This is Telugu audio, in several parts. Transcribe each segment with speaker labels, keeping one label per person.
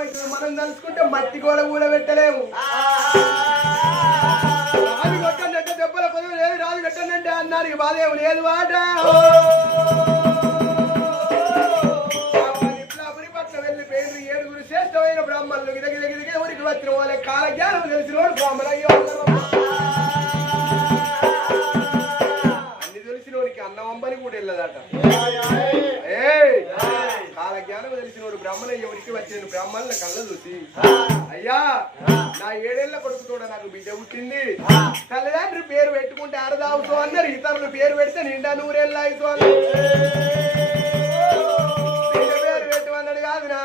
Speaker 1: ఏమైతుంది మనం తలుచుకుంటే మట్టి గోడ కూడా పెట్టలేము. రాజు కొట్టండి దెబ్బల పదవి లేదు రాజు కట్టండి అన్నారు ఇక బాధ ఏమి లేదు వాట. పట్ల వెళ్ళి పేరు ఏడుగురు శ్రేష్టమైన బ్రాహ్మణులు గిద గిద గిద గిద ఊరికి వచ్చిన వాళ్ళ కాల జ్ఞానం తెలిసిన వాడు బ్రాహ్మణ కూడా వెళ్ళదట! కాల జ్ఞానం తెలిసిన వాడు బ్రాహ్మణ ఎవరికి వచ్చిన బ్రాహ్మణుల కళ్ళ చూసి. అయ్యా నా ఏడేళ్ళ కొడుకు కూడా నాకు బిడ్డ పుట్టింది. తల్లిదండ్రి పేరు పెట్టుకుంటే అరదావుతో అన్నారు. ఇతరులు పేరు పెడితే నిండా నూరేళ్ళ అవుతూ అన్నారు. పేరు పెట్టమన్నాడు కాదు నా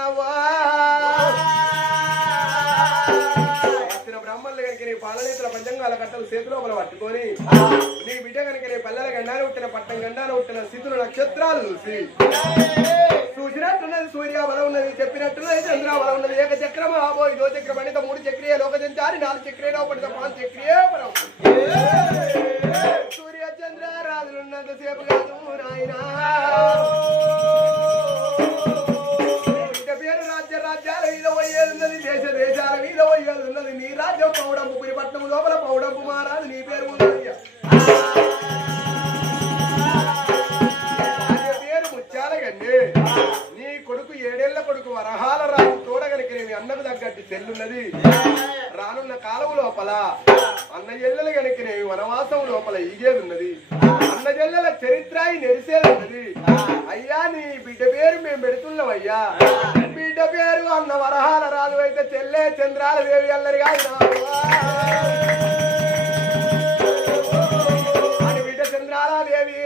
Speaker 1: కనుక నీ పాలనేతల పంచంగాల కట్టలు చేతిలోపల పట్టుకొని నీ బిడ్డ కనుక నీ పల్లెల గండాన పుట్టిన పట్టం గండాన పుట్టిన స్థితులు నక్షత్రాలు చూసి. చూసినట్టున్నది సూర్య బలం ఉన్నది చెప్పినట్టున్నది చంద్ర బలం ఉన్నది ఏక చక్రము ఆబో ఇదో చక్రం అనేది మూడు చక్రియ లోక సంచారి నాలుగు చక్రియ ఒకటి పాంచ్ చక్రియ బలం. సూర్య చంద్ర రాజులున్నంత సేపు కాదు నాయనా. పేరు రాజ్య రాజ్యాలు మీద పోయేది దేశ దేశ మీద ఉన్నది నీ రాజ్యం పౌడంపు పురిపట్నం లోపల పౌడంపు మారాదు నీ పేరు ఉన్నదయ్యా పేరు ముత్యాల నీ కొడుకు ఏడేళ్ళ కొడుకు వరహాల రాజు తోడగలికి నేను అన్నకు తగ్గట్టు తెల్లున్నది. రానున్న కాలం లోపల అన్న జల్లెల గనుక నేను వనవాసం లోపల ఈగేదున్నది అన్న జల్లెల చరిత్ర నెరిసేదున్నది అయ్యా నీ బిడ్డ పేరు మేము పెడుతున్నాం అయ్యా. బిడ్డ పేరు అన్న వరహాల రాజు అయితే చెల్లె చంద్రాల దేవి అల్లరి కాదు అని బిడ్డ చంద్రాల దేవి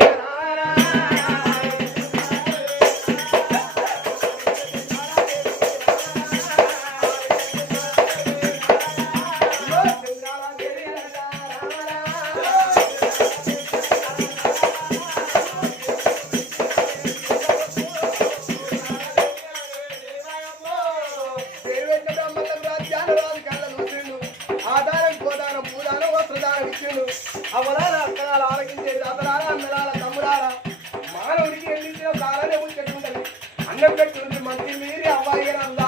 Speaker 1: ఇచ్చిండు అవలాల అక్కడాల ఆలకించేది అతలాల అన్నలాల తమ్ముడాల మానవుడికి ఎన్నించిన కాలనే ముంచెట్టుంటది అన్నం పెట్టుంది మంచి మీరి అబ్బాయి అందాలైనా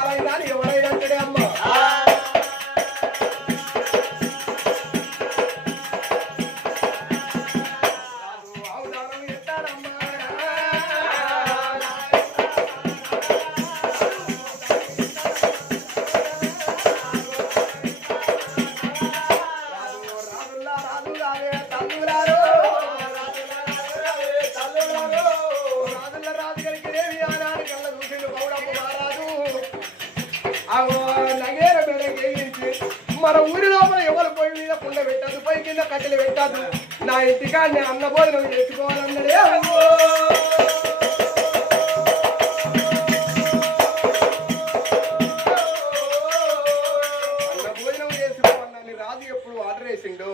Speaker 1: ఇంటికాన్ని అన్న భోజనం చేసుకోవాలన్నదే. అన్న భోజనం చేసుకోవాలని రాజు ఎప్పుడు ఆర్డర్ వేసిండు!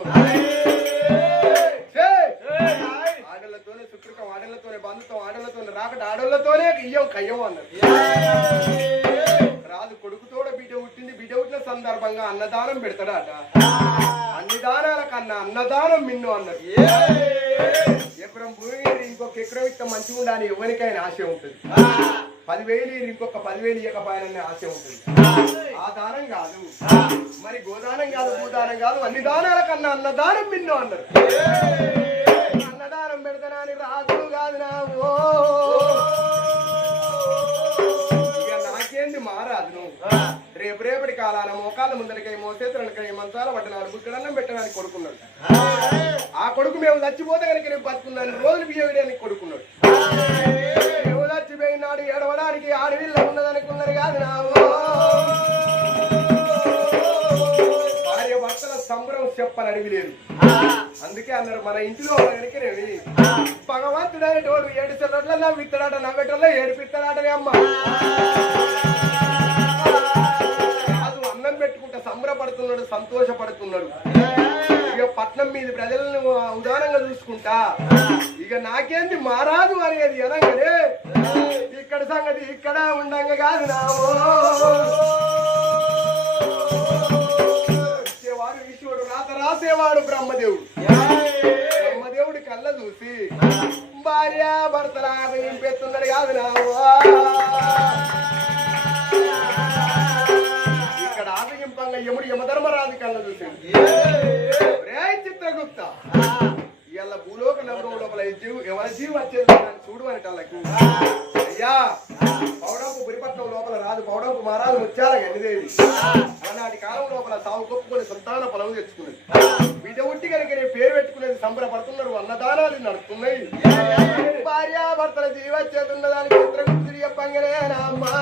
Speaker 1: ఆడలతోనే శుక్రకం ఆడలతోనే బంధుత్వం ఆడలతోనే రాకట ఆడలతోనే ఇయ్యం కయ్యం అన్నది రాజు కొడుకుతోడ బిడ్డ పుట్టింది బిడ్డ పుట్టిన సందర్భంగా అన్నదానం పెడతాడట. కన్నా అన్నదానం మిన్ను అన్నది. ఎకరం భూమి ఇంకొక ఎకరం ఇంత మంచిగా ఉండాలని ఎవరికైనా ఆశ ఉంటుంది. పదివేలు ఇంకొక పదివేలు ఇవ్వకపోయాననే ఆశ ఉంటుంది. ఆ దానం కాదు. మరి గోదానం కాదు భూదానం కాదు అన్ని దానాల కన్నా అన్నదానం మిన్ను అన్నారు. అన్నదానం పెడతానని అని రాజు కాదు నా ఓ కాలాన మోకాల ముందరికై మోసేతులకై మంచాల పట్టణాలు బుక్కడన్నం పెట్టడానికి కొడుకున్నాడు. ఆ కొడుకు మేము చచ్చిపోతే కనుక నేను బతుకున్నాను. రోజులు బియ్యం వేయడానికి కొడుకున్నాడు మేము చచ్చిపోయినాడు ఏడవడానికి ఆడవిల్ల ఉన్నదనుకున్నారు కాదు నా ఓ. భార్య భర్తల సంబరం చెప్పని అడిగి లేదు అందుకే అన్నారు మన ఇంటిలో వెనకనేవి భగవంతుడు అనేటోడు ఏడు సెల్లట్ల నవ్విత్తడాట నవ్వేటోళ్ళ ఏడిపిస్తాడటనే అమ్మ. సంబరపడుతున్నాడు సంతోషపడుతున్నాడు. ఇక పట్నం మీద ప్రజలను ఉదారంగా చూసుకుంటా. ఇక నాకేంది మారాదు అనేది ఎనగానే ఇక్కడ సంగతి ఇక్కడ ఉండంగా కాదు నా ఇచ్చేవాడు ఈశ్వరుడు రాత రాసేవాడు బ్రహ్మదేవుడు. బ్రహ్మదేవుడి కళ్ళ చూసి భార్య భర్తలాగా నింపెత్తున్నాడు కాదు నా యముడు యమధర్మరాజు కళ్ళ రే చిత్రగుప్త. ఇలా భూలోక నగరం లోపల జీవు ఎవరి జీవి వచ్చేది అని చూడు అనేటాళ్ళకు అయ్యా పౌడంపు గురిపట్నం లోపల రాదు పౌడంపు మహారాజు ముత్యాల గండిదేవి ఆనాటి కాలం లోపల సాగు కొప్పుకొని సంతాన పొలం తెచ్చుకున్నది. బిడ్డ ఉట్టి కనుక నేను పేరు పెట్టుకునేది సంబరపడుతున్నారు అన్నదానాలు నడుస్తున్నాయి. భార్యాభర్తల జీవచ్చేతున్నదానికి చిత్రగుప్తుడి చెప్పంగానే అమ్మా.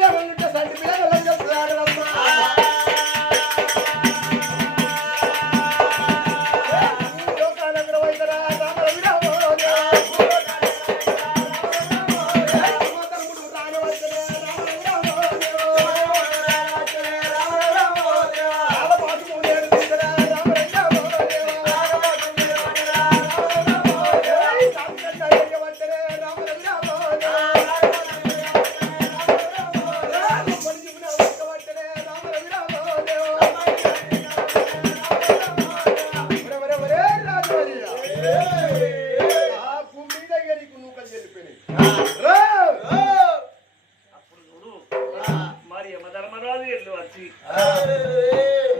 Speaker 1: ఇంట్లో
Speaker 2: ధర్మరాజు యమధర్మరాజు ఎల్లు వచ్చి.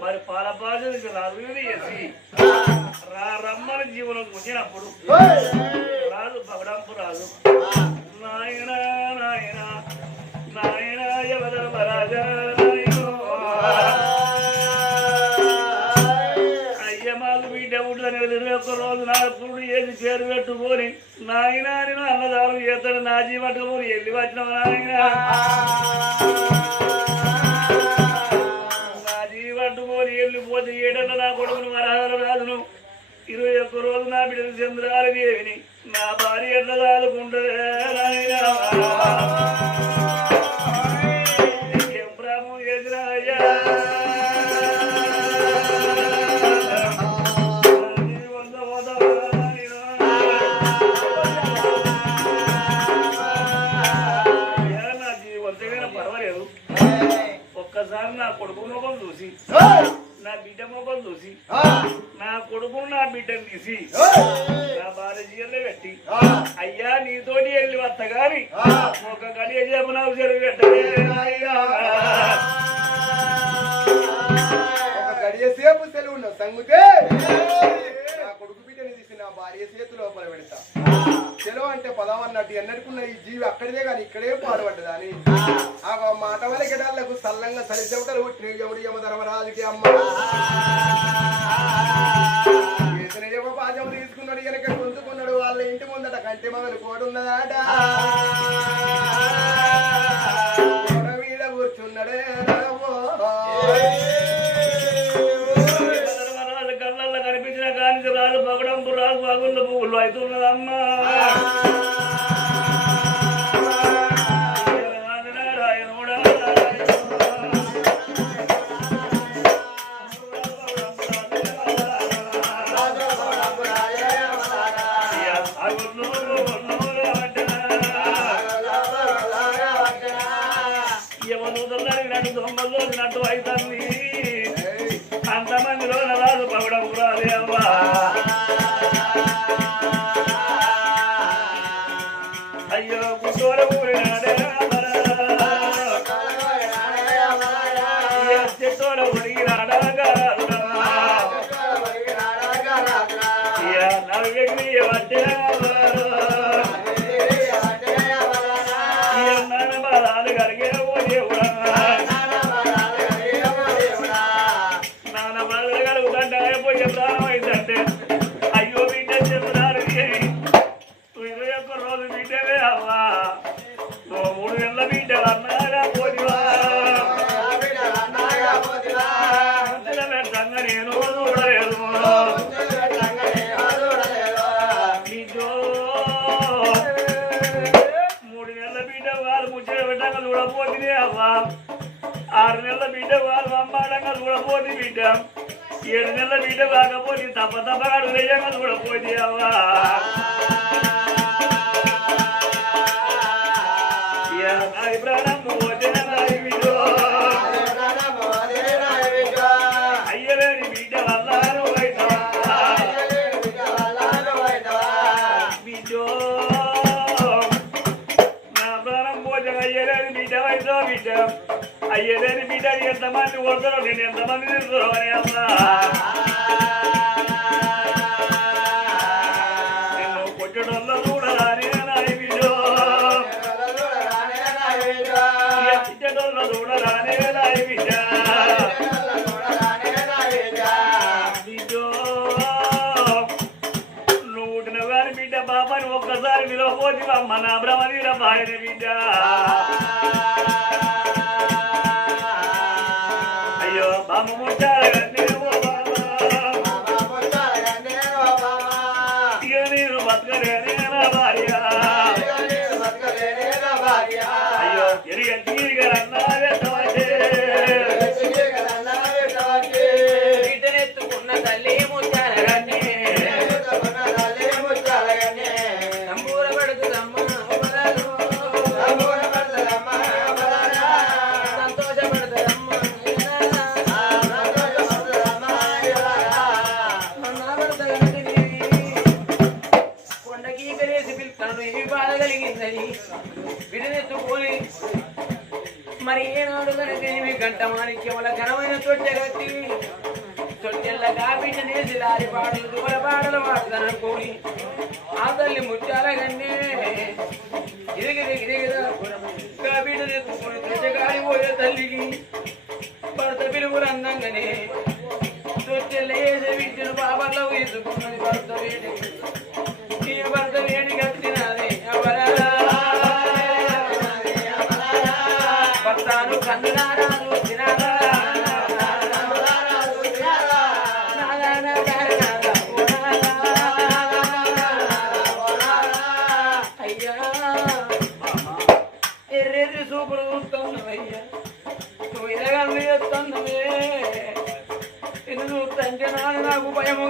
Speaker 2: మరి పాలపాజు రాజు చేసి రా రమ్మని జీవనం వచ్చినప్పుడు రాజు బగడంపు రాజు. నాయన నాయన నాయన యమధర్మరాజా ఒక ఒక్క రోజు నా పురుడు ఏది చేరు పెట్టుకొని నాయన నేను అన్నదానం చేస్తాడు నా జీవట్టుకొని వెళ్ళి వచ్చిన నాయన? జీవట్టుకొని ఏడన్న నా కొడుకును వరహాల రాజును. ఇరవై ఒక్క రోజు నా బిడ్డ చంద్రాల దేవిని నా భార్య ఎట్లా దాదుకుంటుంది
Speaker 1: పాదం తీసుకున్నాడు వెనక వాళ్ళ ఇంటి ముందట కంటి మొదలు కోడున్నదాట. గోడ మీద కూర్చున్నాడే
Speaker 2: కళ్ళల్లో కనిపించిన కానీ రాజు పగడంపు రాజు పగుళ్ళ పువ్వులు అవుతున్నదమ్మా బిడ్డ. ఏడు నెలల బిడ్డ కాకపోతే తప్ప తప్ప కూడా చూడపోతుంది అవ్వా. ఎంతమంది కొడతారో నేను ఎంతమంది తిరుగుతారో అని అమ్మా నిన్ను కొట్టడంలో చూడరాని నాయి బిడ్డో ఎచ్చడంలో చూడరాని నాయి బిడ్డ నువ్వు బిడ్డ బాబాని ఒక్కసారి నిలవపోతి అమ్మ నా భార్య బిడ్డ.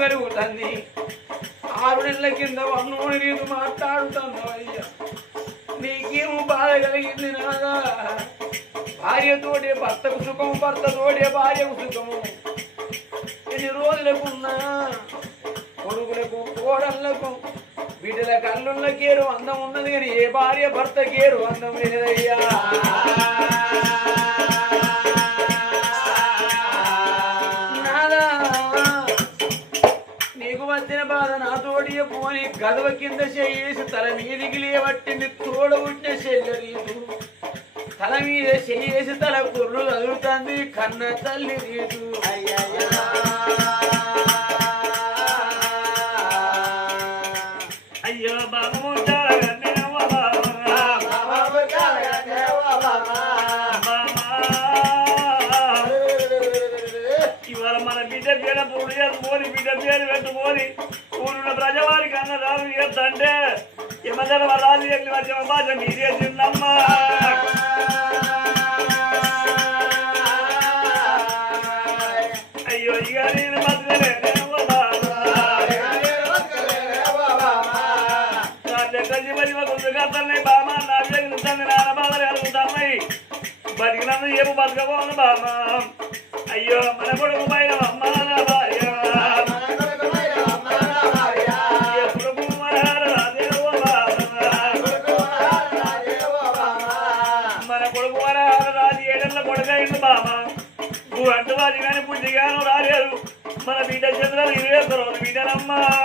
Speaker 3: కలుగుతుంది ఆరు నెలల కింద వన్నోని నీకు మాట్లాడుతున్నావయ్యా నీకేమో బాధ కలిగింది నాగా భార్యతోటే భర్తకు సుఖము భర్తతోటే భార్యకు సుఖము ఎన్ని రోజులకున్నా కొడుకులకు కోడళ్ళకు కళ్ళున్న కళ్ళుళ్ళకేరు అందం ఉన్నది కానీ ఏ భార్య భర్తకేరు అందం లేదయ్యా. నాదా నీకు బాధ గదవ కింద చేసి తల మీదికి లేవట్టి తోడ ఉంటే చెల్లరీదు తల మీద చేసి తల కుర్రు కదులుతుంది కన్న తల్లి రీదు
Speaker 2: అయ్యో బాబు ముట్టారగన్నే ఓ బాబా. ఇవాళ మన బిడ్డ పేర పూడు చేసుకొని బిడ్డ పేరు పెట్టు పెట్టుకొని ఊరున్న ప్రజవారికి అన్న రాజు చేస్తంటే యమధర వరాలు వెళ్ళి వచ్చిన భాష మీరే చిన్నమ్మా. అయ్యో ఇక నేను బతకలేనే మరి బామ్మ బతికినందు ఏమో బతకపోను అయ్యో మన కూడా Mama.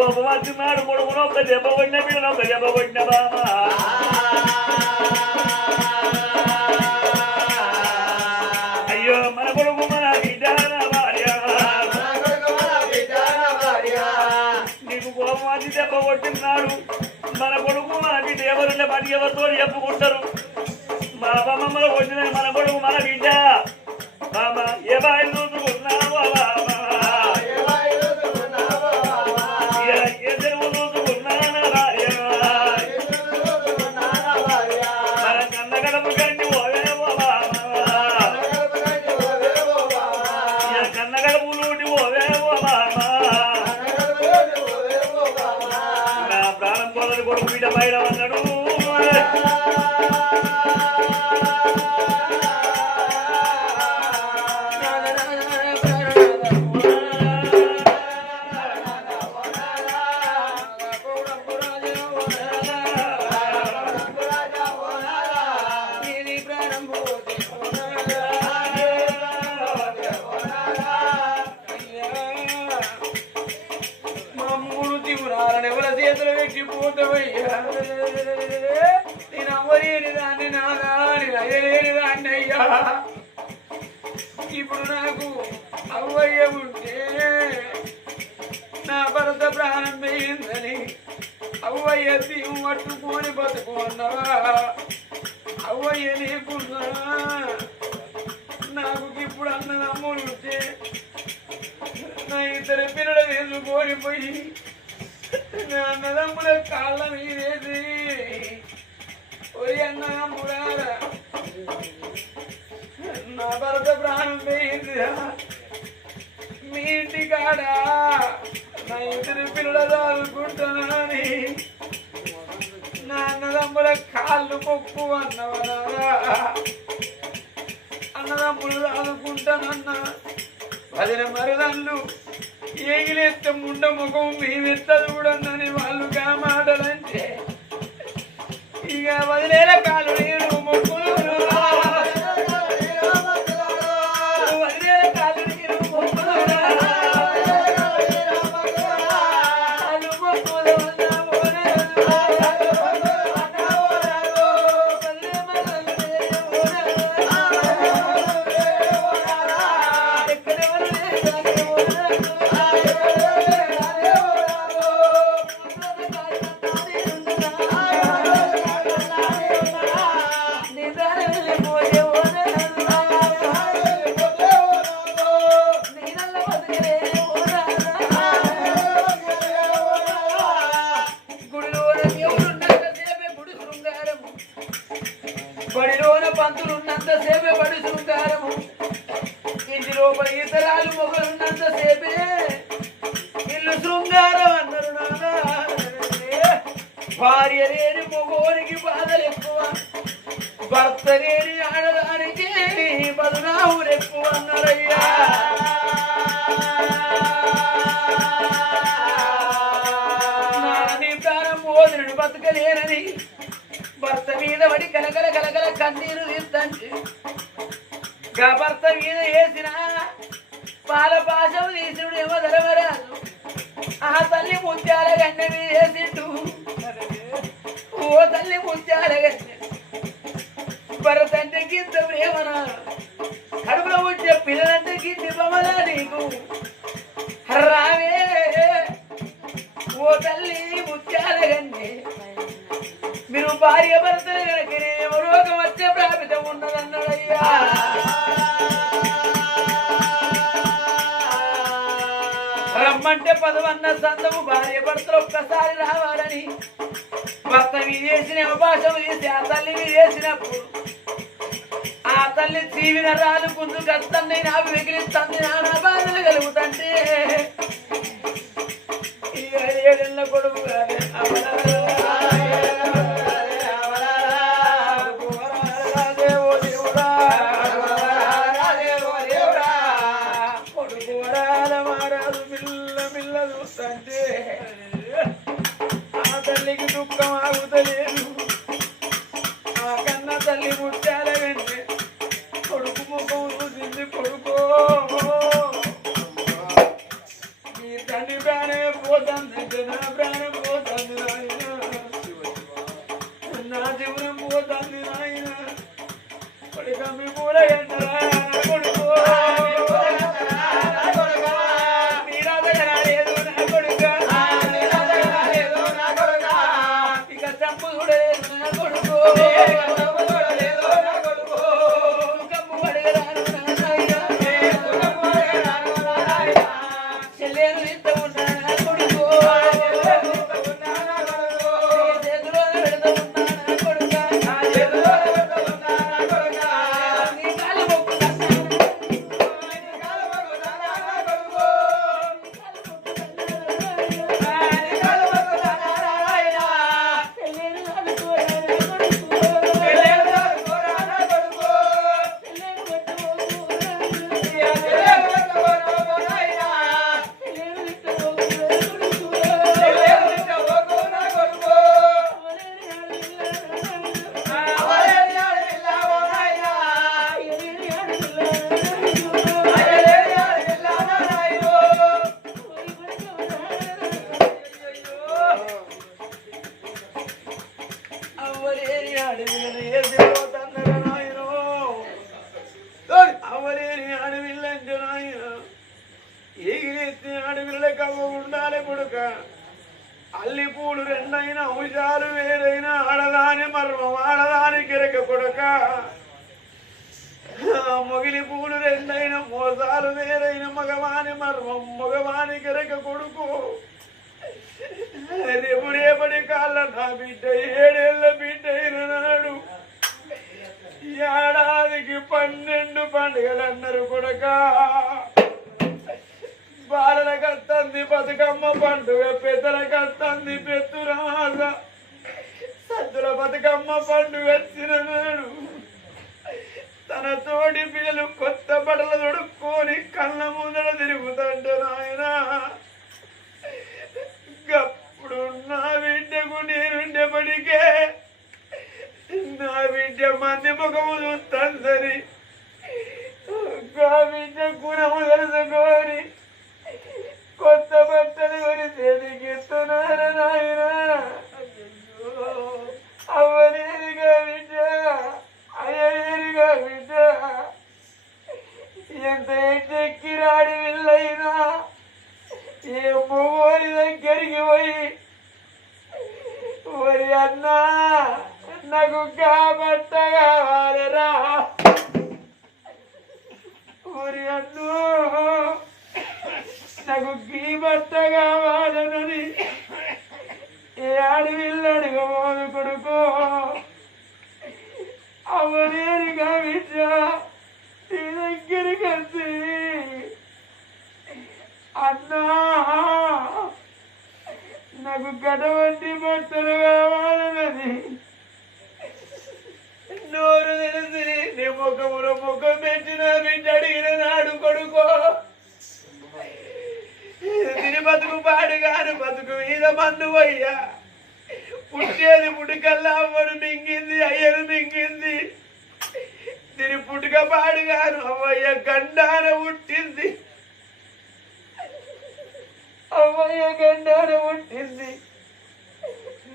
Speaker 2: నీకు కోపం కొడుకును ఒక దెబ్బ కొట్టిన బిడ్డను ఒక దెబ్బ కొట్టిన బామా అయ్యో మన కొడుకు మన బిడ్డ నా భార్య. నీకు కోపం దెబ్బ కొట్టినాడు. మన కొడుకు మన బిడ్డ ఎవరు మరి ఎవరితో చెప్పుకుంటారు? మా బామ్మమ్మలో కొట్టిన మన కొడుకు మన బిడ్డ. బామ ఏ బాయి
Speaker 3: ఇప్పుడు నాకు అవ్వయ్య ఉంటే నా భర్త ప్రాణం పోయిందని అవ్వయ్య తీవు పట్టుకొని బతుకున్నావా? అవ్వయ్య నీకున్నా నాకు ఇప్పుడు అన్నదమ్ములు ఉంటే నా ఇద్దరు పిల్లలు వేసుకొని పోయి నా అన్నదమ్ముల కాళ్ళ మీరేది నా భర్త ప్రాణం పోయిందిరా మీ కాడా నా ఇద్దరు పిల్లలు చదువుకుంటున్నాని నా అన్నదమ్ముల కాళ్ళు మొక్కు అన్నవరా అన్నదమ్ములు చదువుకుంటానన్నా వదిన మరదళ్ళు ఏగిలేస్తే ముండ ముఖం మేమెత్తదు కూడా అని వాళ్ళు గా మాటలంటే ఇక వదిలేల కాలు నేను voy a dar తల్లి ఆ తల్లి జీవిన రాలు ముందు కష్టం నేను మిగిలిస్తుంది వెగిలి ఏడాదికి పన్నెండు పండుగలు అన్నారు కొడక. బాలలకు వస్తుంది బతుకమ్మ పండుగ పెద్దలకు వస్తుంది పెత్తురాజ సద్దుల బతుకమ్మ పండుగ వచ్చిన తన తోటి పిల్లలు కొత్త బట్టలు తొడుక్కొని కళ్ళ ముందర తిరుగుతుంటే నాయన. గప్పుడు నా బిడ్డకు నేనుండేపటికే నా బిడ్డ మంది ముఖము చూస్తుందని. నా బిడ్డ గుణము తెలుసుకోని కొత్త బట్టలు కొని చేతికిస్తున్నారా నాయన? అవ్వలేరుగా బిడ్డ అయ్యలేరుగా బిడ్డ. ఎంత బతుకు పాడుగాను బతుకు మీద మన్ను అయ్యా పుట్టేది పుట్టుకల్లా అవ్వను మింగింది అయ్యను మింగింది. తిని పుట్టుక పాడుగాను అవ్వయ్య గండాన పుట్టింది. అవ్వయ్య గండాన పుట్టింది.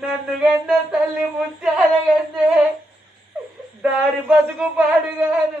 Speaker 3: నన్ను గండ తల్లి ముత్యాల గండే. దారి బతుకు పాడుగాను